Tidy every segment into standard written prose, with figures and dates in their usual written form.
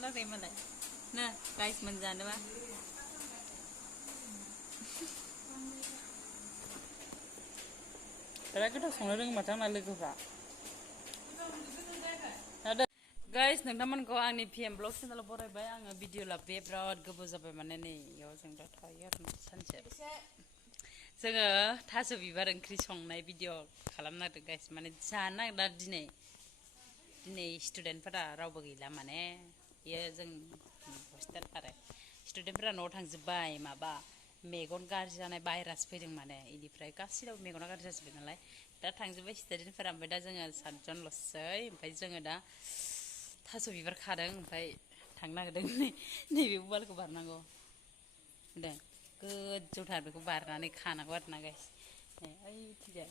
खालामलाखै मालाय ना गाइस मोनजानोबा बिराद गोथाव संनो रोङो माथो आंना लोगोफ्रा गाइस नोंथांमोनखौ आंनि PM ब्लग चेनेलाव बरायबाय आङो भिडिअ लाबोयो बिराद गोबाव जाबाय माने नै इयाव जों दा थायो आरो सानसे जोङो थास' बिबार ओंख्रि संनाय भिडिअ खालामनो नागिरदों गाइस माने जानो नागिरदों दिनै स्टुडेन्टफोरा रावबो गैला माने बेयो जों हस्टेल आरो स्टुडेन्टफोरा न'आव थांजोब्बाय माबा मेगन गाज्रि जानाय भाइरास फैदों माने इनिफ्राय गासिनावबो मेगना गाज्रि जाजोब्बाय नालाय दा थांजोब्बाय स्टुडेन्टफोरा ओमफ्राय दा जोङो 7 जनल'सै ओमफ्राय जोङो दा थास' बिबार खादों ओमफ्राय थांनो नागिरदों नैबे उवालखौ बारनांगौ दे गोजौथार बेखौ बारनानै खानांगौ आरोना गाइस ओइथिंजाय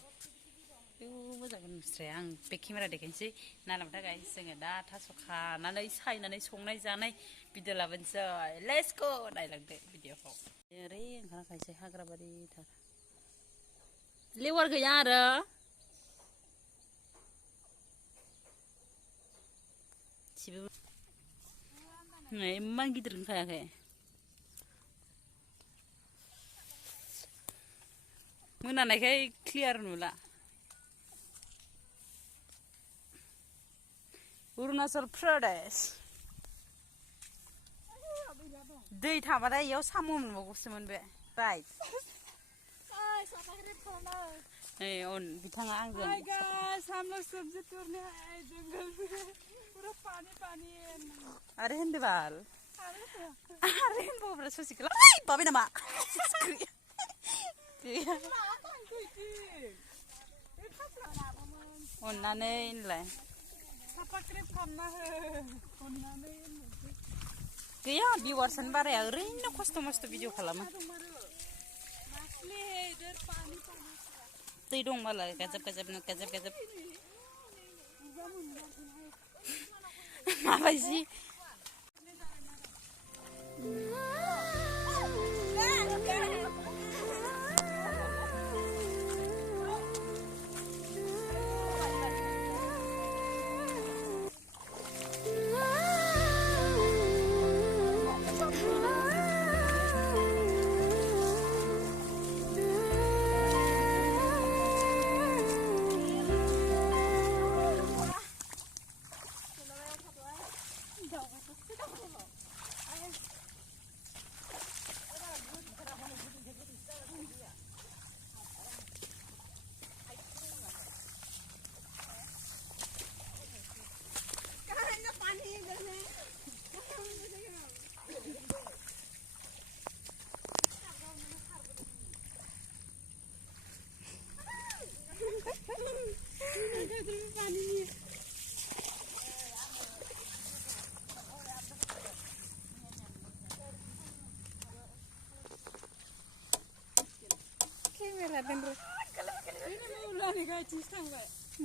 मोजां नुस्राया आं बे केमेरा देखायनोसै नालामथा गाइस जोङो दा थास' खानानै सायनानै संनाय जानाय भिडिअ लाबोनोसै लेट्स गो नायलांदो भिडिअखौ ओरै ओंखारखायसै हाग्राबारिथार लेवार गैया आरो इमान गिदिर ओंखाराखै मोनानायखाय क्लियार नुला अरुणाचल प्रदेश दै थाबाथाय इयाव साम' मोनबावगौसोमोन बे राइट नै बिथाङा आंजों आरो होनदो बाल आरो होनबावब्रा ससेखौ बाबाय नामा अननानै होनलाय गैया भिवार्सआनो बाराया ओरैनो खस्थ' मस्थ' भिडिअ खालामो दै दं मालाय गाजाब गाजाब माबायदि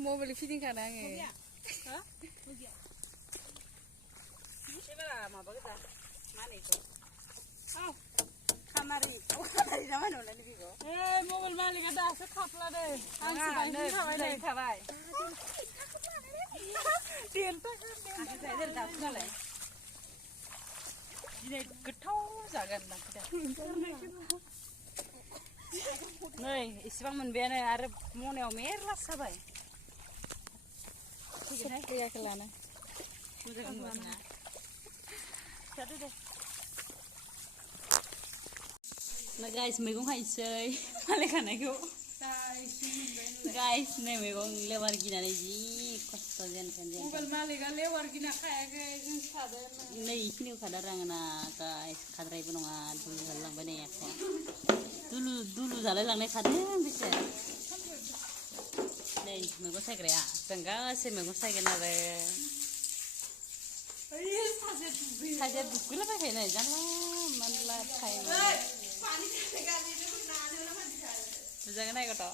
मबाइल फिदिं खाना आङो माबा गोजा मा होनो बेखौ खामारि ना मा होनो बेखौ मबाइल मालिकआ दासो खाफ्लादों आंसो बायनो थाबाय नालाय दिनै गोथाव जागोन नै इसेबां मोनबायानो आरो मनायाव मेरला जाबाय फैयाखै लानो गाइस मैगं खायसै मालाय खानायखौ गाइस नै मैगं लेवार गिनानै जि खस्थ' जेनथेन मबाइल मालिकआ लेवार गिना खायाखै जों खादों नै इखिनियाव खादों आरो आङो ना गाइस खाद्रायबो नङा दुलु जालायलांबाय नै आखाया दुलु जालायलांनाय खादों बेसे नै मैगं सायग्राया जों गासै मैगं सायगोन आरो सासेया दुगैलाबायखायो नै जानला मानला टाइम बुजागोन नाय गथ'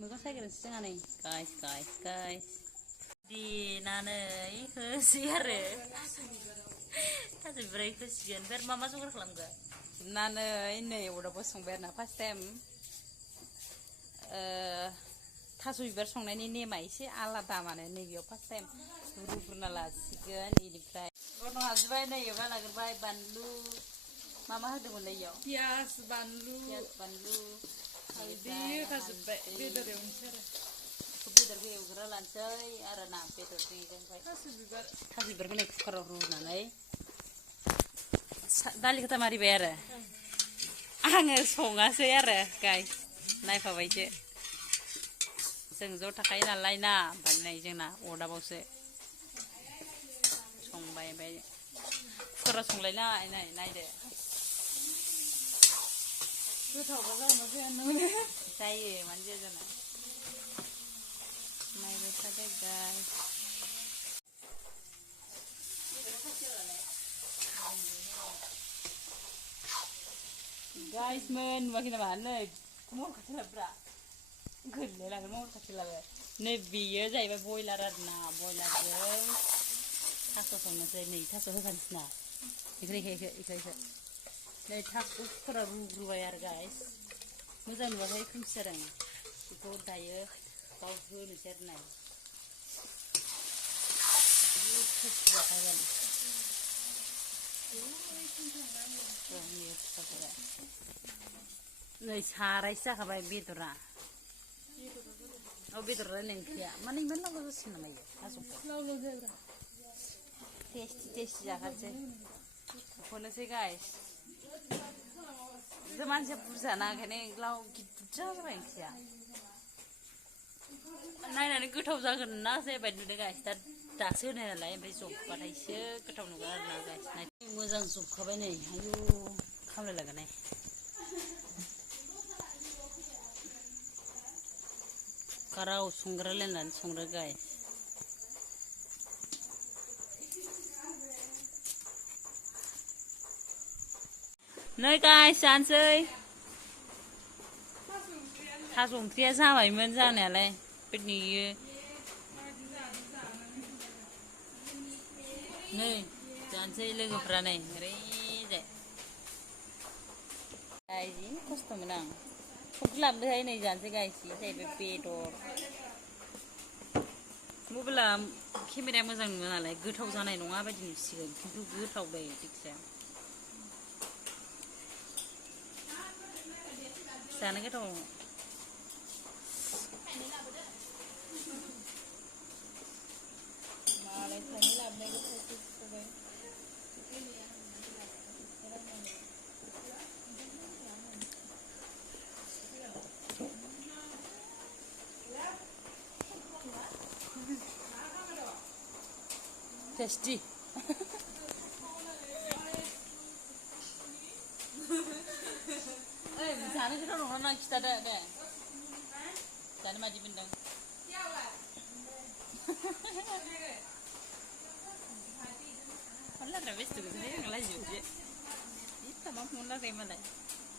मैगं सायग्रोनोसै जोंहा नै गाइस देनानै होसै आरो थास' बिबार होसिगोन ओमफ्राय मा जगार खालामगोन नानै नै अरदाबाव संबाय आरोना फार्स्ट टाइम थास' बिबार संनायनि नेमा एसे आलादा माने नैबेयाव फार्स्ट टाइम रुग्रोना लासिगोन इनिफ्राय गन' हाजोबबाय नै एवना लाग्रोबाय बानलु मा होदोंमोनलाय इयाव पियास बानलु हालदै होखाजोबबाय बेदर एवनोसै आरो बेदरखौ एवग्रोना लानोसै आरो ना बेदरजों ओमफ्राय थास' बिबारखौ नै कुकाराव रुनानै दालिखौ मारिबाय आरो आङो सङासै आरो गाइस नायफाबायसो जों ज' थाखायो नालाय ना ओमफ्राय नै जोंना अरदाबावसो संबाय ओमफ्राय कुकाराव संलायनाय नै नायदो गोथावबा जागोन ना जाया नोंलाय जायो मानो जाया जानो नायबाय थादो गाइस गाइस नुवाखै नामा नै महर खाथि लाब्रा गोरलै लागोन महर खाथि लाबाय नै बेयो जाहैबाय बयलार आरो ना बयलारजों थास' संनोसै नै थास' होखानोसै ना इखो नै थास' कुकाराव रुग्रोबाय आरो गाइस मोजां नुवाखै खोमसि जादों बेखौ दायो बाव होनोसै आरो नाय जाखागोन नै सारायसो जाखाबाय बेदरा बेदरा ओंख्रिया माने इमान लाव जासिगोन नामा इयो थास'खौ टेस्टि जाखानोसै संनोसै गाइस जों मानसिया बुरजा ना ओंखायनो लाव गिदिर जाबाय ओंख्रिया नायनानै गोथाव जागोन ना जाबाय नुदों गाइस दासो होनाय नालाय ओमफ्राय जबबाथायसो गोथाव नुगोन आरो ना गाइस मोजां जबखाबाय नै आयु खामलायलागोन कुकाराव संग्रायलायनानै संदो गाइस नै गाइस जानोसै थास' ओंख्रिया जाबायमोन जानायालाय नेयो नै जानोसै लोगोफ्रा नै ओरैजाय जि खस्थ'मोन आं संख्रि लाबोदोहाय नै जानोसै गाइस जाहैबाय बेदर मबाइला केमेराया मोजां नङा नालाय गोथाव जानाय नङा बायदि नुसिगोन खिन्थु गोथाव जायो जायखिजाया जानो गोथाव मालायफ्रानि लाबोनाय गोथावसो सबाय टेस्टि जानो गोथाव नंगौना नङा खिथादो दे जानो मादि मोनदों लाद्रा बेस्थ'खौसो लायजोबसै इथामा फन लागाय मालाय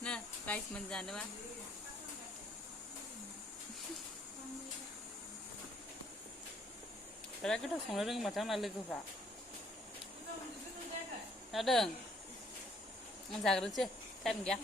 ना गाइस मोनजानोबा बिराद गोथाव संनो रोङो माथो आंना लोगोफ्रा जादों आं जाग्रोनोसै टाइम गैया